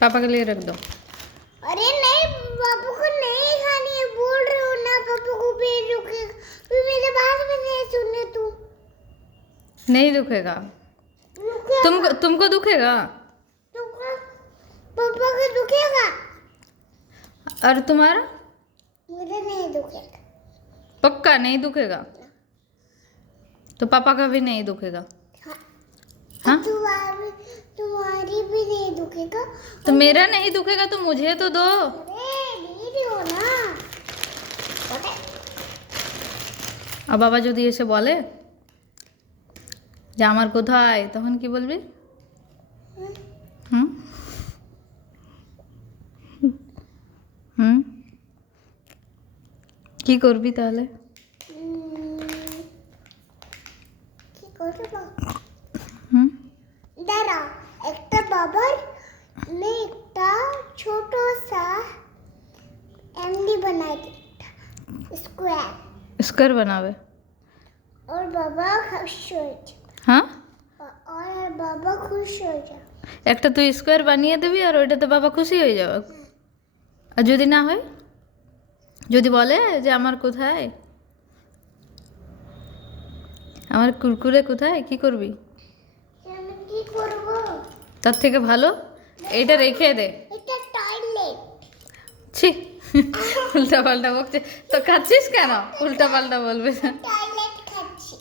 पापा के लिए रख दो। अरे नहीं, पापा को नहीं खानी है, बोल रहे हो ना, पापा को पेट दुखेगा, फिर मेरे बात में नहीं सुनने तू। नहीं दुखेगा। तुमको दुखेगा तुमको पापा को दुखेगा, और तुम्हारा? मुझे नहीं दुखेगा। पक्का नहीं दुखेगा? तो पापा का भी नहीं दुखेगा। हाँ? तुम्हारी भी नहीं दुखेगा। तो मेरा नहीं दुखेगा तो मुझे तो दो। अरे दे हो ना। আর বাবা যদি এসে বলে যে আমার কোথায়, তখন কি বলবি? হুম হুম কি করবি তাহলে? কি করব? হুম দাঁড়া, একটা বাবার मैं একটা ছোট सा एमडी बनाई थी, स्क्वायर, স্কোয়ার বানাবে। और बाबा खुश हो जाए। হ্যাঁ, और बाबा खुश हो जाए। একটা তুই স্কোয়ার বানিয়ে দিবি আর ওইটাতে বাবা খুশি হয়ে যাবে। আর যদি না হয়, যদি বলে যে আমার কোথায়, আমার কুরকুরে কোথায়, কি করবি? আমি কি করব? তার থেকে ভালো এইটা রেখে দে। এটা টয়লেট। ছি, উল্টা পাল্টা বকছে তো, খাচ্ছিস কেন? উল্টা পাল্টা বলবে। টয়লেট খাচ্ছি।